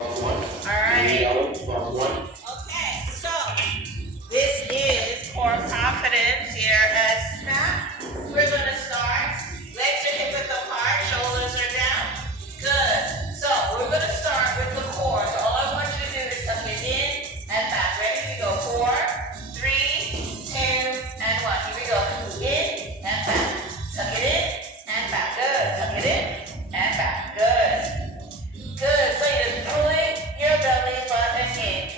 Alright. Okay, so this is core confidence here at SNAP. We're going to start. Legs are hip width apart, shoulders are down. Good. So we're going to start with the core. So all I want you to do is tuck it in and back. Ready? We go 4, 3, 2, and 1. Here we go. In and back. Tuck it in and back. Good. Tuck it in and back. Good. Good. So you're just pulling your belly button in.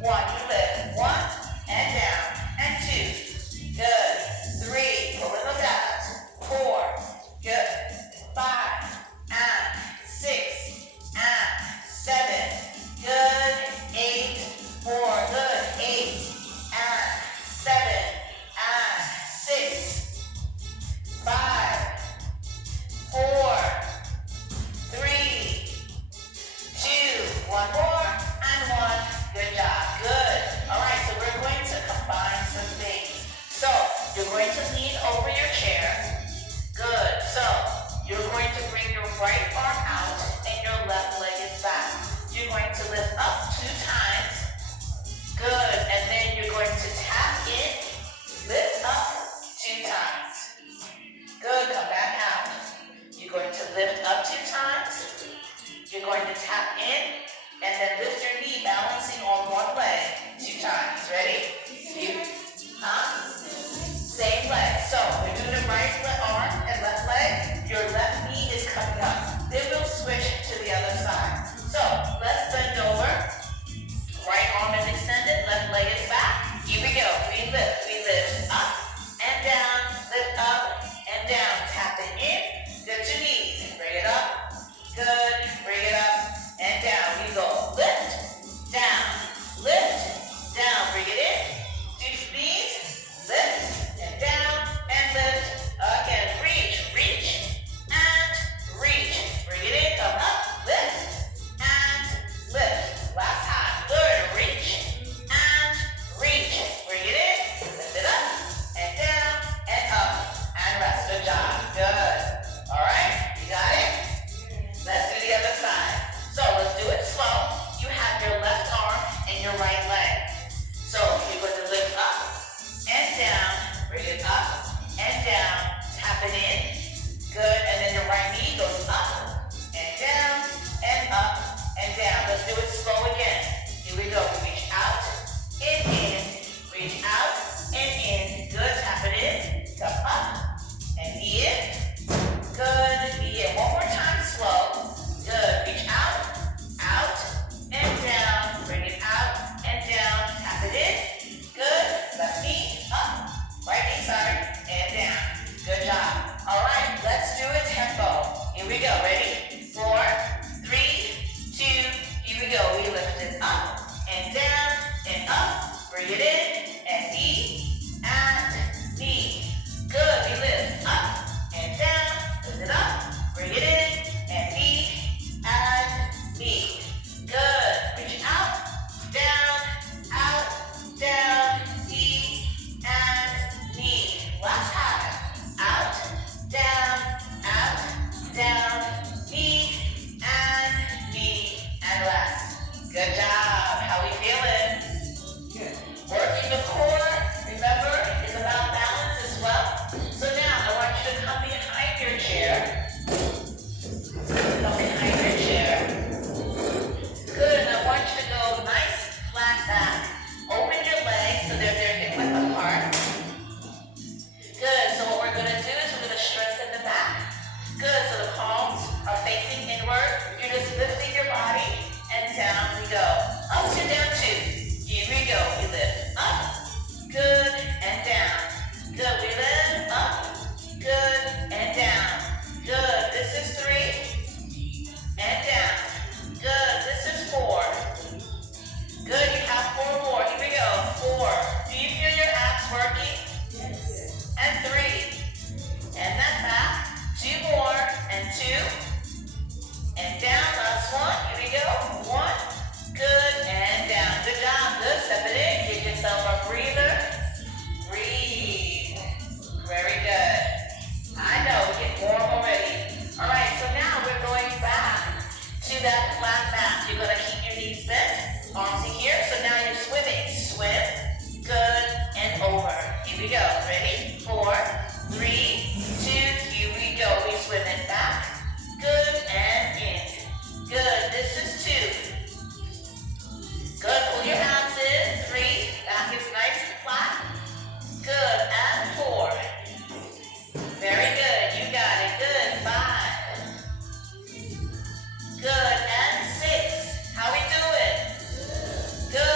1, you lift. 1, and down. And 2. Good. 3, pulling those abs. 4, good. 5, and 6, and 7, good. 8, 4, good. 8, and 7, and 6, 5, 4, 3, 2, 1 more, and 1. Good job. Good. All right, so we're going to combine some things. So you're going to lean over your chair. Good. So you're going to bring your right arm out and your left leg is back. You're going to lift up 2 times. Good. And then you're going to tap in, lift up 2 times. Good. Come back out. You're going to lift up 2 times. You're going to tap in and then lift your knee, balancing on one leg 2 times. Ready? Same leg. So we're doing the right arm and left leg. Your left knee is coming up. Then we'll switch to the other side. So let's bend over. Right arm is extended, left leg is back. Here we go. We lift up and down, lift up and down. Tap it in, lift your knees, bring it up. Good, bring it up and down. We go lift, down, bring it in. Do knees, lift and down and lift. Again, reach, and reach. Bring it in, come up, lift and lift. Last time, good, reach and reach. Bring it in, lift it up and down and up and rest. Good job, good. All right, you got it? Let's do the other side. So let's do it slow. You have your left arm and your right leg. So you're going to lift up and down, bring it up and down, tap it in. Good, and then your right knee goes up and down and up and down. Let's do it slow again. Here we go. Reach out and in, reach out and in. Good, tap it in, come up and in. Good, in. One more time, slow. Good, reach out and down. Bring it out and down. Tap it in. Good. Left knee up. Right knee, sorry. And down. Good job. All right, let's do a tempo. Here we go. Ready? 4, 3, 2. Here we go. We lift it up and down and up. Bring it in and knee and knee. Good. We lift up and down. Lift it up. Bring it in and knee and knee. Good. Reach out, down, knee and knee. Last time. Out, down, knee and rest. Good job. How we feeling? Good. Working the core, remember, is about balance as well. So now I want you to come behind your chair. Good, and I want you to go nice, flat back. Open your legs so they're hip width apart. Good, so what we're going to do is we're going to strengthen the back. Good, so the palms are facing inward. You're just lifting your body and down we go. Up to down 2. Here we go. We lift up, good, and down. Good, we lift up, good, and down. Good, this is 3, and down. Good, this is 4. Good, you have 4 more. Here we go. 4. Do you feel your abs working? Yes. And 3. And then back. 2 more. And 2. And down. Last one. Here we go. 1. Good. And down. Good job. Good. Step it in. Give yourself a breather. Breathe. Very good. I know. We get warm already. All right. So now we're going back to that flat mat. You're going to keep your knees bent, arms in here. So now you're swimming. Swim, good, and over. Here we go. Ready? 4, 3, 2. Here we go. We swim it back, good, and in. Good. This is 2. Good. Pull your hands in. 3. Back is nice and flat. Good. And 4. Very good. You got it. Good. 5. Good, and 6. How we doing? Good.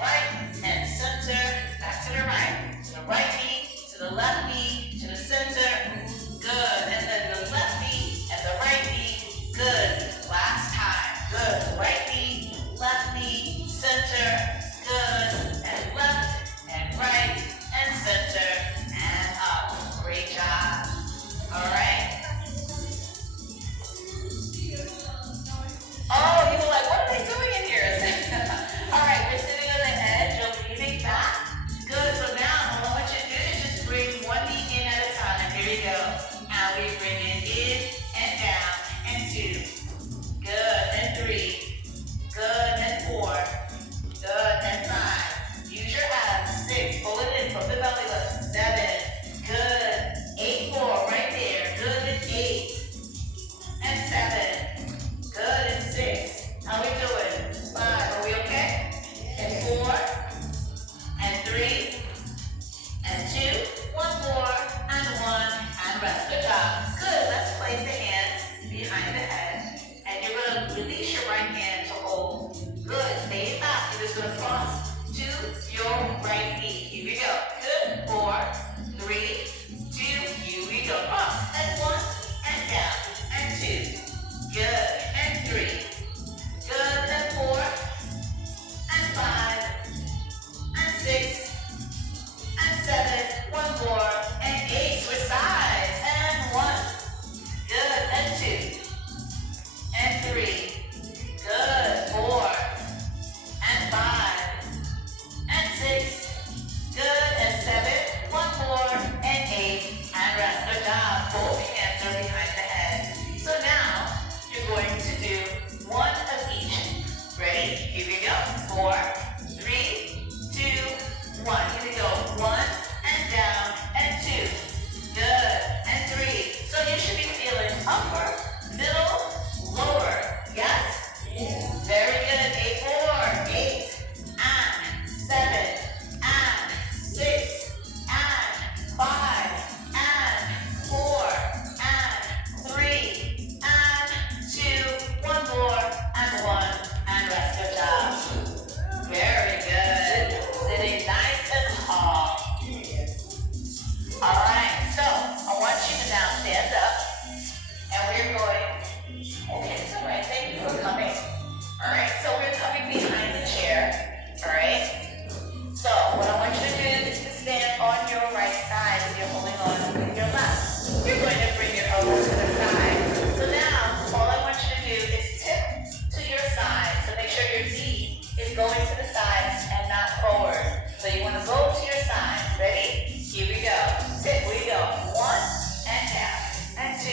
right, and center, back to the right knee, to the left knee, to the center, good, and then the left knee and the right knee, good, last time, good, right knee, center, good, and left, and right, and center, and up, great job, all right. Oh, you were like, what are they doing in here? All right, we're sitting on the edge, you're leaning back. Good, so now what I want you to do is just bring one knee in at a time. Here we go. Now we bring it in and down, and 2. Good, and 3. Good, and 4. Good, and 5. Use your abs. 6, pull it in from the belly button. 7. Good. 8 more, right there. Good, and 8. And 7. Good, and 6. How we doing? 5, are we okay? And 4, and 3, and 2, 1 more, and 1, and rest. Good job. Good, let's place the hands behind the head, and you're gonna release your right hand to hold. Good, stay back. You're just gonna cross to your right knee. Here we go. Good, 4, 3, 2, here we go. Cross, and 1, and down, and 2. Good, and 3. Good, and 4, and 5, and 6, and 7. 1 more, and 8. Switch sides, and 1. Good, and 2, and 3. Good, 4, and 5, and 6. Good, and 7. 1 more, and 8. And rest. Good job. Both hands are behind the head. So now you're going to do 1 of each. Ready? Here we go. 4, 3, 2, 1. Here we go. 1, and down, and 2. Good, and 3. So you should be feeling upper, middle, lower. Yes? Yeah. Very good. 8 more. 8, and 7, and 6, and 5, and 4, and 3, and 2. 1 more, and 1, and rest. Good job. Very good. Sitting nice and tall. All right, so I want you to now stand up, and we're going, okay, it's all right, thank you for coming. All right, so we're coming behind the chair, all right? So what I want you to do is to stand on your right side if you're holding on with your left. You're going to bring your elbow to the side. So now, all I want you to do is tip to your side. So make sure your knee is going to the side and not forward. So you want to go to your side. Ready? Here we go. Tip, we go. 1, and down, and 2.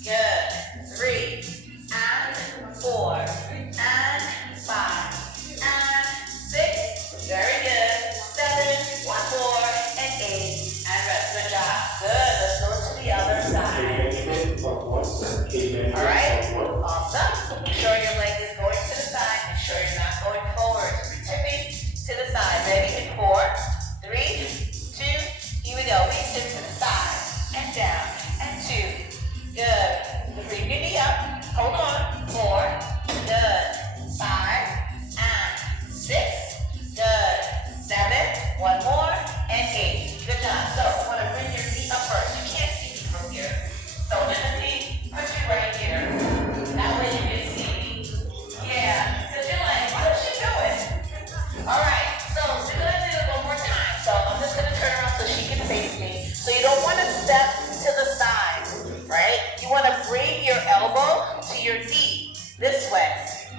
Good. 3, and 4, and 5, and 6. Very good. 7, 1 more, and 8, and rest. Good job. Good. Let's go to the other side. All right. Awesome. Make sure your leg is going to the side. Make sure you're not going forward. We're tipping to the side. Ready? In 4, 3, 2. Here we go. We tip to the side and down, and 2. Good. Bring your knee up. Hold on. 4. Good. 5, and 6. Good. 7. 1 more, and 8. Good job. So I want to bring your feet up first. You can't see me from here. So let me put you right here. That way you can see me. Yeah. Because you're like, what is she doing? All right. So we're going to do it one more time. So I'm just going to turn around so she can face me. So you don't want to step to the side, right? You want to bring your elbow to your knee this way,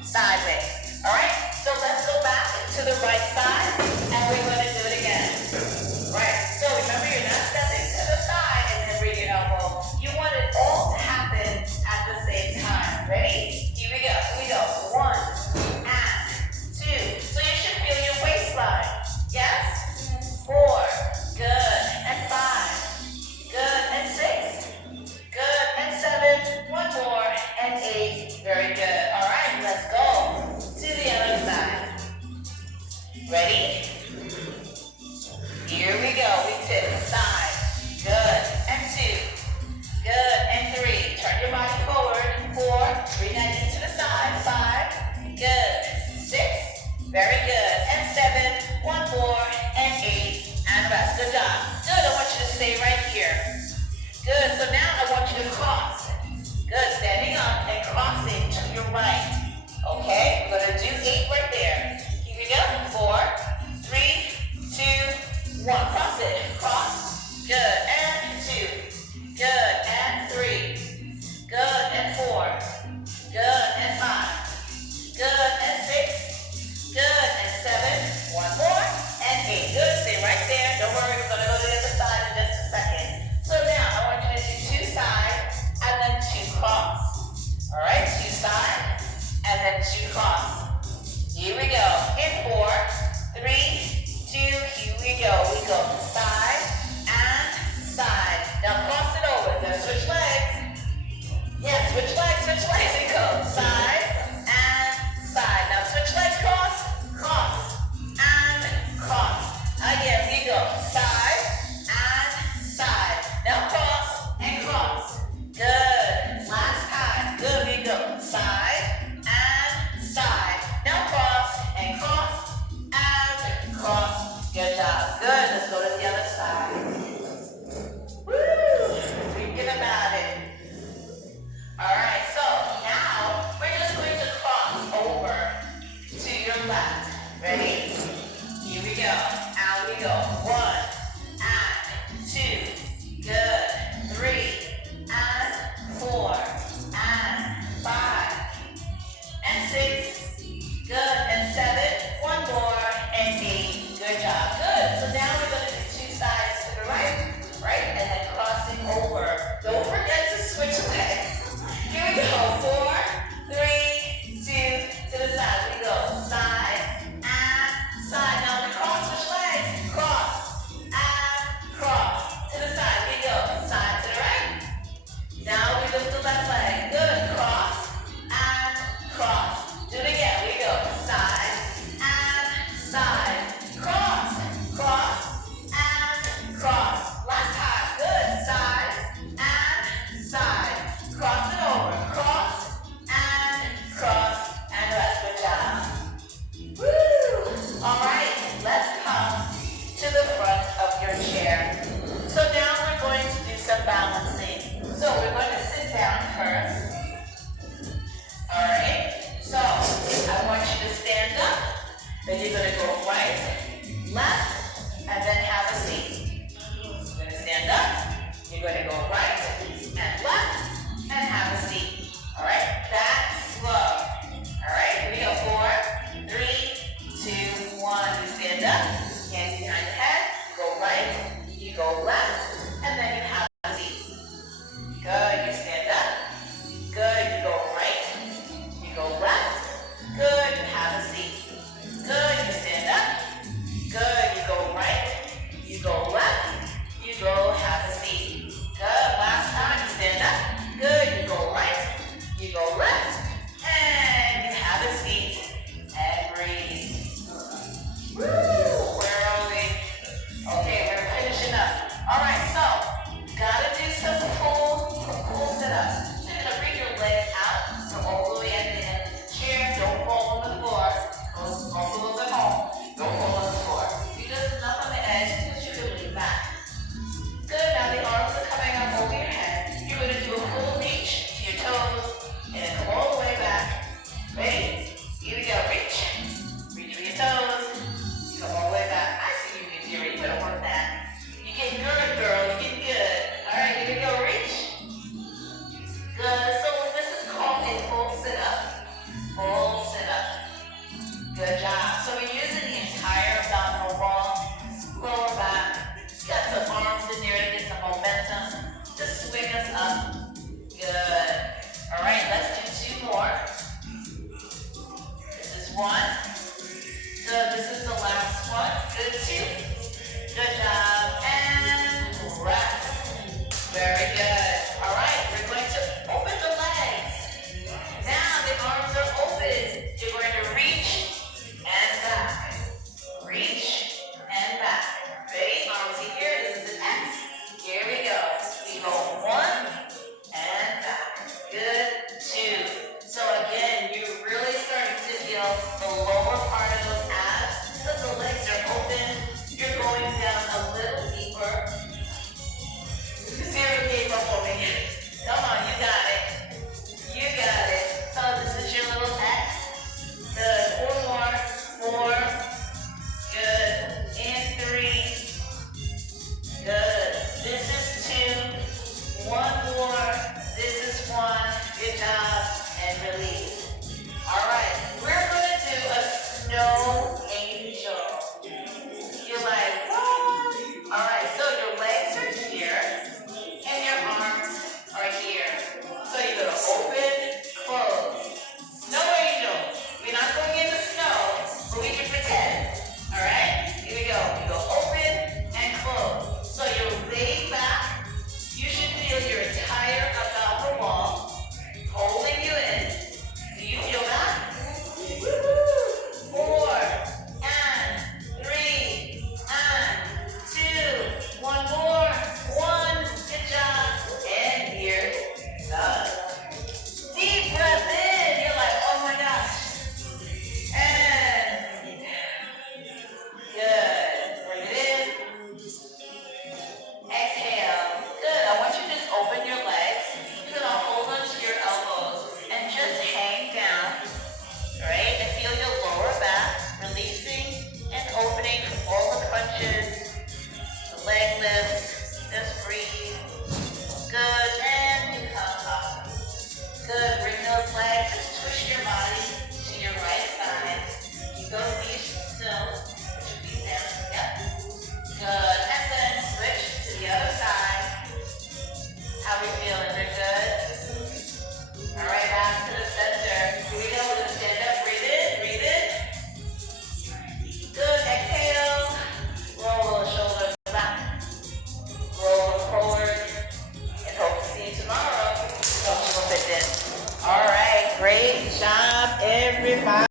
sideways. All right? So let's go back to the right side, and we're going to do it again. Right? So remember, you're not stepping to the side and then bring your elbow. You want it all to happen at the same time. Ready? Here we go. Here we go. 1, and 2. So you should feel your waistline. Yes? 4. Good. And 5. Good. And 6. Good. And 7. 1 more. And 8. Very good. All right. Let's go to the other 8 right there. Here we go. 4, 3, 2, 1. Cross it. Cross. Good. And 2. Good. And 3. Good. And 4. Good. And 5. Good. And 6. Good. And 7. One more. And 8. Good. Stay right there. Don't worry. We're going to go to the other side in just a second. So now I want you to do 2 sides and then 2 cross. All right. 2 sides and then 2 cross. Here we go. In 4, 3, 2. Here we go. We go side and side. Now cross it over. Now switch legs. Yeah, switch legs. Switch legs. We go side and side. Now switch legs. Cross, cross, and cross. Again, we go side and side. Now cross and cross. Good. Last time. Good. We go side and side. Now cross and cross and cross. Good job. Good. Let's go to the other side. Woo! Thinking about it. All right. So now we're just going to cross over to your left. Ready? Here we go. Out we go. 1 and 2. Good. 3 and 4 and 5 and 6. Good. And 7. One more. And 8. Good job. Good. So now we're going to do 2 sides to the right. Right? And then crossing over. Don't forget to switch legs. Here we go. 4, 3, 2. To the side. We go side and side. Now we cross, switch legs. Cross and cross. To the side. We go side to the right. Now we lift the left leg. Good. Cross and cross. Do it again. We go side and side. Cross, cross, and cross. Last time. Good. Side and side. Cross it over. Cross and cross. And rest. Good job. Woo! All right. Let's come to the front of your chair. So now we're going to do some balancing. So we're going to sit down first. All right. So I want you to stand up. Then you're going to go right, left, and then have a seat. You're going to stand up. You're going to go right and left and have a seat. All right. That's slow. All right. Here we go. 4, 3, 2, 1. You stand up. Hands behind the head. You go right. You go left, and then you have a seat. Good. You stand up. Good. You go right. You go left. Good. You have a seat. Good. You stand up. Good. You go right. You go left. You go have a seat. Good. Last time. You stand up. Good. You go right. You go left. And you have a seat. And breathe. Woo! Where are we? Okay, we're finishing up. All right, so gotta do some full sit-ups. So you're gonna bring your legs out, so all the way at the end of the chair. Don't fall on the floor. Also those at home, don't fall on the floor. You just enough on the edge, push your belly back. Good. Now the arms are coming up over your head. You're gonna do a full reach to your toes, and then come all the way back. Ready? Here we go. Reach. Reach for your toes. You come all the way back. I see you, Jerry. You better work that. You get good, girl. You get good. All right, here we go. Reach. Good. So this is called a full sit-up. Full sit-up. Good job. So we're using the entire abdominal wall, lower back. Got some arms in there to get some momentum. Just swing us up. Good. All right, let's do 2 more. This is 1. Good. This is the last one. Good. 2. Good job. And rest. Very good. All right, we're going to open the legs. Now the arms are open. You're going to reach and back. Reach and back. Ready? Arms here. This is an X. Here we go. We go 1 and back. Good. 2. So again, you're really starting to feel the lower part of those abs because the legs are open. You're going down a little deeper. Zero gave up everybody.